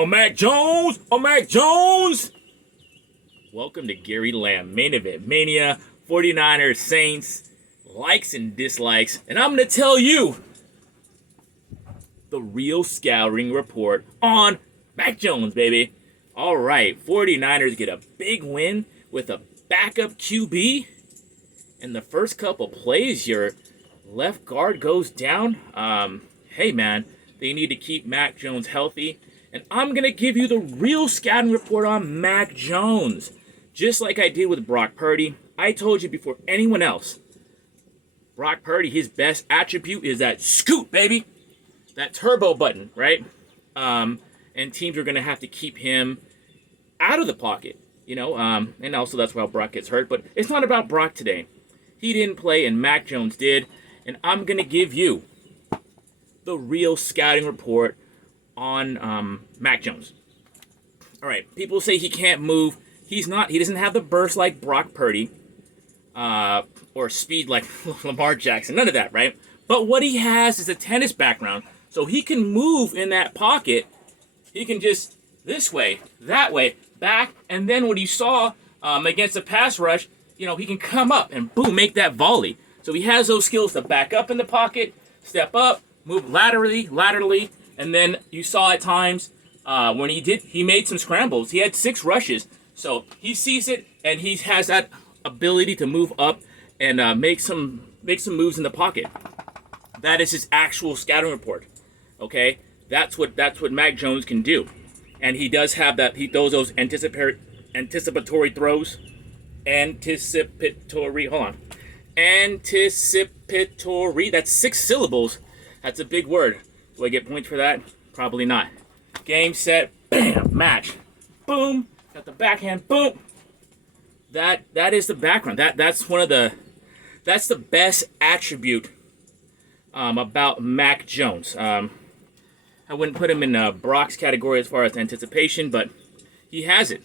Oh, Mac Jones! Oh, Mac Jones! Welcome to Gary Lamm, main event Mania, 49ers, Saints, likes and dislikes. And I'm going to tell you the real scouting report on Mac Jones, baby. All right, 49ers get a big win with a backup QB. In the first couple plays, your left guard goes down. Hey, man, they need to keep Mac Jones healthy. And I'm going to give you the real scouting report on Mac Jones. Just like I did with Brock Purdy, I told you before anyone else, Brock Purdy, his best attribute is that scoot, baby. That turbo button, right? And teams are going to have to keep him out of the pocket, and also that's why Brock gets hurt. But it's not about Brock today. He didn't play, and Mac Jones did. And I'm going to give you the real scouting report on Mac Jones. All right, people say he can't move. He doesn't have the burst like Brock Purdy or speed like Lamar Jackson. None of that, right? But what he has is a tennis background, so he can move in that pocket. He can just this way, that way, back, and then what you saw against a pass rush, he can come up and boom, make that volley. So he has those skills to back up in the pocket, step up, move laterally, and then you saw at times when he made some scrambles. He had 6 rushes, so he sees it and he has that ability to move up and make some moves in the pocket. That is his actual scouting report. Okay, that's what Mac Jones can do, and he does have that. He does those anticipatory throws. Anticipatory. That's 6 syllables. That's a big word. Do I get points for that? Probably not. Game, set, bam, match. Boom. Got the backhand. Boom. That is the background. That's the best attribute about Mac Jones. I wouldn't put him in Brock's category as far as anticipation, but he has it.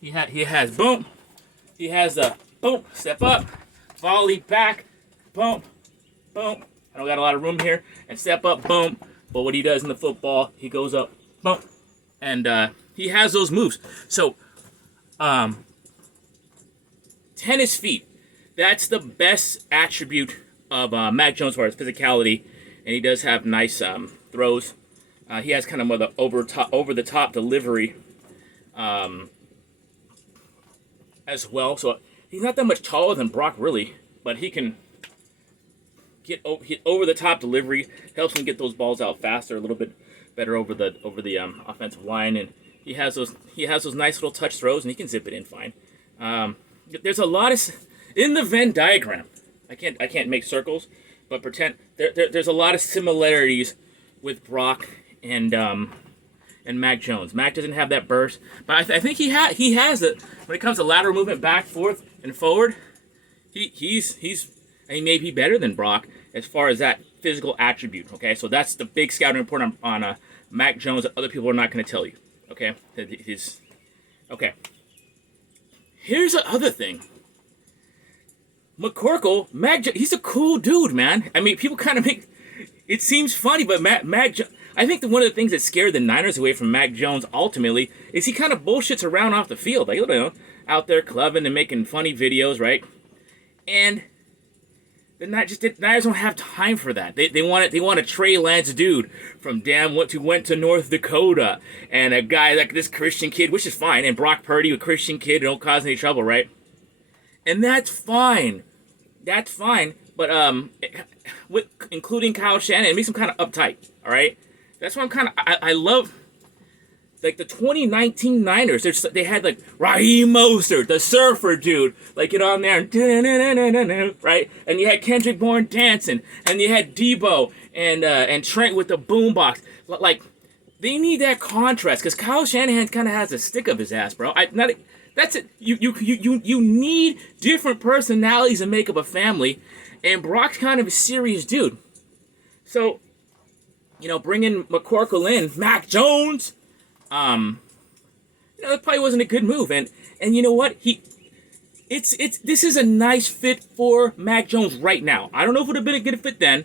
He has boom. He has the boom, step up, volley back, boom, boom. I don't got a lot of room here, and step up, boom. But what he does in the football, he goes up, boom, and he has those moves. So, tennis feet. That's the best attribute of Mac Jones as far as physicality, and he does have nice throws. He has kind of more the over the top delivery as well. So he's not that much taller than Brock really, but he can hit over the top delivery, helps him get those balls out faster, a little bit better over the offensive line, and he has those nice little touch throws, and he can zip it in fine. There's a lot of in the Venn diagram. I can't make circles, but pretend there's a lot of similarities with Brock and Mac Jones. Mac doesn't have that burst, but I think he has it when it comes to lateral movement, back, forth, and forward. He may be better than Brock as far as that physical attribute. Okay, so that's the big scouting report on Mac Jones that other people are not going to tell you. Okay, okay. Here's the other thing. McCorkle, he's a cool dude, man. I mean, people kind of make it seems funny, but Mac I think one of the things that scared the Niners away from Mac Jones ultimately is he kind of bullshits around off the field, like out there clubbing and making funny videos, right? And the Niners don't have time for that. They want a Trey Lance dude from went to North Dakota, and a guy like this Christian kid, which is fine, and Brock Purdy, a Christian kid, don't cause any trouble, right? And that's fine. That's fine. But with including Kyle Shanahan, it makes him kind of uptight. All right. That's why I love like the 2019 Niners. They had like Raheem Mostert, the surfer dude, like get on there and right. And you had Kendrick Bourne dancing, and you had Debo and Trent with the boombox. Like they need that contrast because Kyle Shanahan kind of has a stick up his ass, bro. That's it. You need different personalities to make up a family, and Brock's kind of a serious dude. So, bringing McCorkle in, Mac Jones, that probably wasn't a good move. And you know what? This is a nice fit for Mac Jones right now. I don't know if it would have been a good fit then,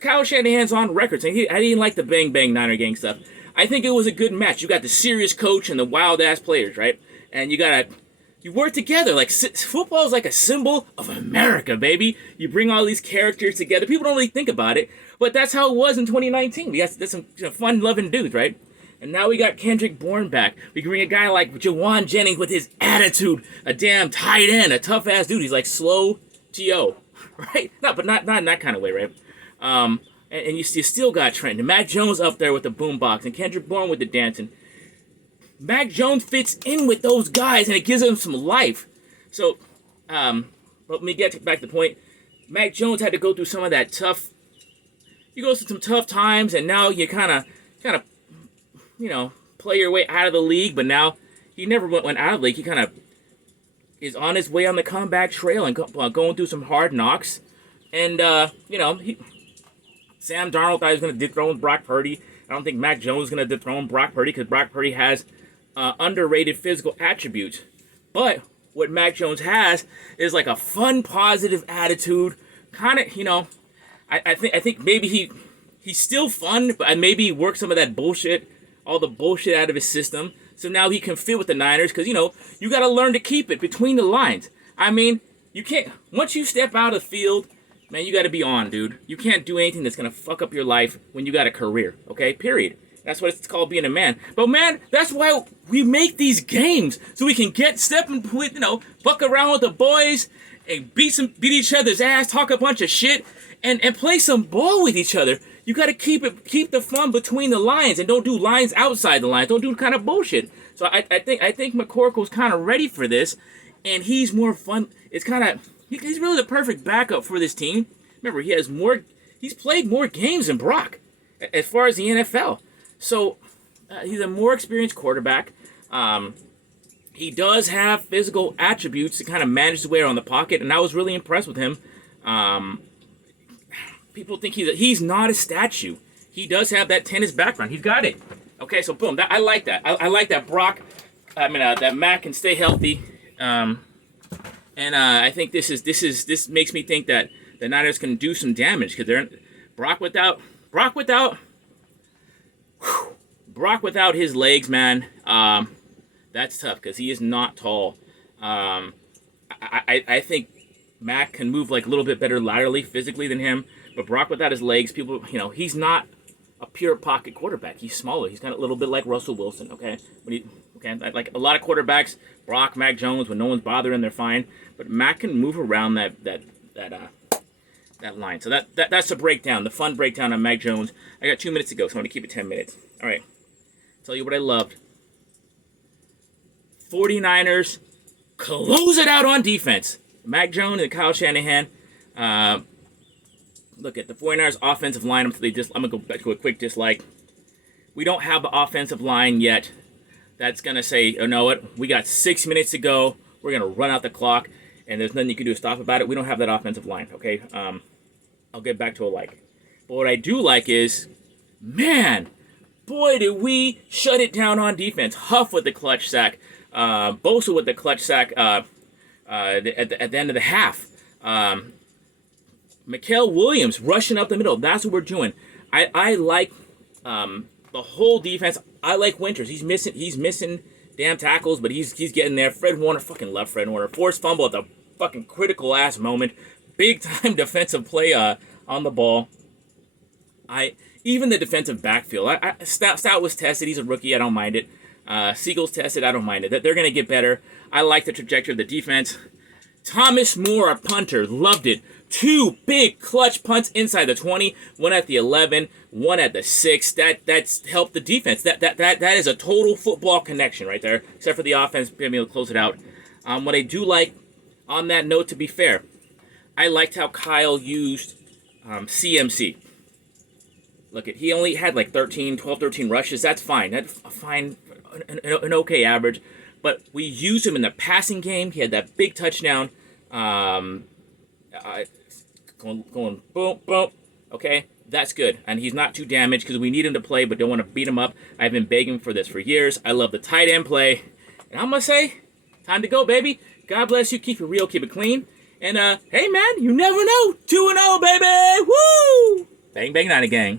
Kyle Shanahan's on record saying I didn't like the bang bang Niner gang stuff. I think it was a good match. You got the serious coach and the wild ass players, right? And you work together. Like football is like a symbol of America, baby. You bring all these characters together. People don't really think about it, but that's how it was in 2019. We got some fun-loving dudes, right? And now we got Kendrick Bourne back. We can bring a guy like Jawan Jennings with his attitude, a damn tight end, a tough-ass dude. He's like slow T.O., right? No, but not in that kind of way, right? And you still got Trent. And Mac Jones up there with the boombox, and Kendrick Bourne with the dancing. Mac Jones fits in with those guys, and it gives them some life. So, but let me get back to the point. Mac Jones had to go through some of that tough. You go through some tough times, and now you kind of play your way out of the league, but now he never went out of the league. He kind of is on his way on the comeback trail and going through some hard knocks. And, Sam Darnold thought he was going to dethrone Brock Purdy. I don't think Mac Jones is going to dethrone Brock Purdy because Brock Purdy has underrated physical attributes. But what Mac Jones has is like a fun, positive attitude. Kind of, I think maybe he's still fun, but maybe he worked some of that bullshit, all the bullshit out of his system. So now he can fit with the Niners because, you got to learn to keep it between the lines. I mean, you can't, once you step out of the field, man, you got to be on, dude. You can't do anything that's going to fuck up your life when you got a career, okay? Period. That's what it's called, being a man. But, man, that's why we make these games, so we can step and, fuck around with the boys and beat each other's ass, talk a bunch of shit, and play some ball with each other. You got to keep the fun between the lines and don't do lines outside the lines. Don't do kind of bullshit. So I think McCorkle's kind of ready for this, and he's more fun. It's kind of... He's really the perfect backup for this team. Remember, he's played more games than Brock as far as the NFL. So he's a more experienced quarterback. He does have physical attributes to kind of manage the way around the pocket, and I was really impressed with him. People think he's not a statue. He does have that tennis background. He's got it. Okay, so boom. I like that. I like that that Mac can stay healthy. And I think this makes me think that the Niners can do some damage because Brock without his legs, man. That's tough because he is not tall. I think Mac can move like a little bit better laterally, physically than him. But Brock without his legs, people, he's not a pure pocket quarterback. He's smaller. He's kind of a little bit like Russell Wilson. Okay, like a lot of quarterbacks, Brock, Mac Jones, when no one's bothering, they're fine. But Mac can move around that line. So that's a breakdown, the fun breakdown on Mac Jones. I got 2 minutes to go, so I'm gonna keep it 10 minutes. All right, tell you what I loved. 49ers close it out on defense. Mac Jones and Kyle Shanahan. Look at the 49ers offensive line. I'm gonna go back to a quick dislike. We don't have the offensive line yet. That's gonna say, oh, know what? We got 6 minutes to go. We're gonna run out the clock, and there's nothing you can do to stop about it. We don't have that offensive line. Okay. I'll get back to a like. But what I do like is, man, boy, did we shut it down on defense. Huff with the clutch sack. Bosa with the clutch sack at the end of the half. Mikael Williams rushing up the middle. That's what we're doing. I like the whole defense. I like Winters. He's missing damn tackles, but he's getting there. Fred Warner, fucking love Fred Warner. Forced fumble at the fucking critical ass moment. Big time defensive play on the ball. Even the defensive backfield. Stout was tested. He's a rookie. I don't mind it. Siegel's tested. I don't mind it. They're going to get better. I like the trajectory of the defense. Thomas Moore, a punter. Loved it. 2 big clutch punts inside the 20. One at the 11. One at the 6. That's helped the defense. That is a total football connection right there. Except for the offense being able to close it out. What I do like, on that note, to be fair, I liked how Kyle used CMC. Look, he only had like 12, 13 rushes. That's fine. That's fine, an okay average. But we used him in the passing game. He had that big touchdown. Going boom, boom. Okay, that's good. And he's not too damaged because we need him to play but don't want to beat him up. I've been begging for this for years. I love the tight end play. And I'm going to say, time to go, baby. God bless you. Keep it real. Keep it clean. And hey man, you never know. 2-0, baby. Woo! Bang bang, 90 gang.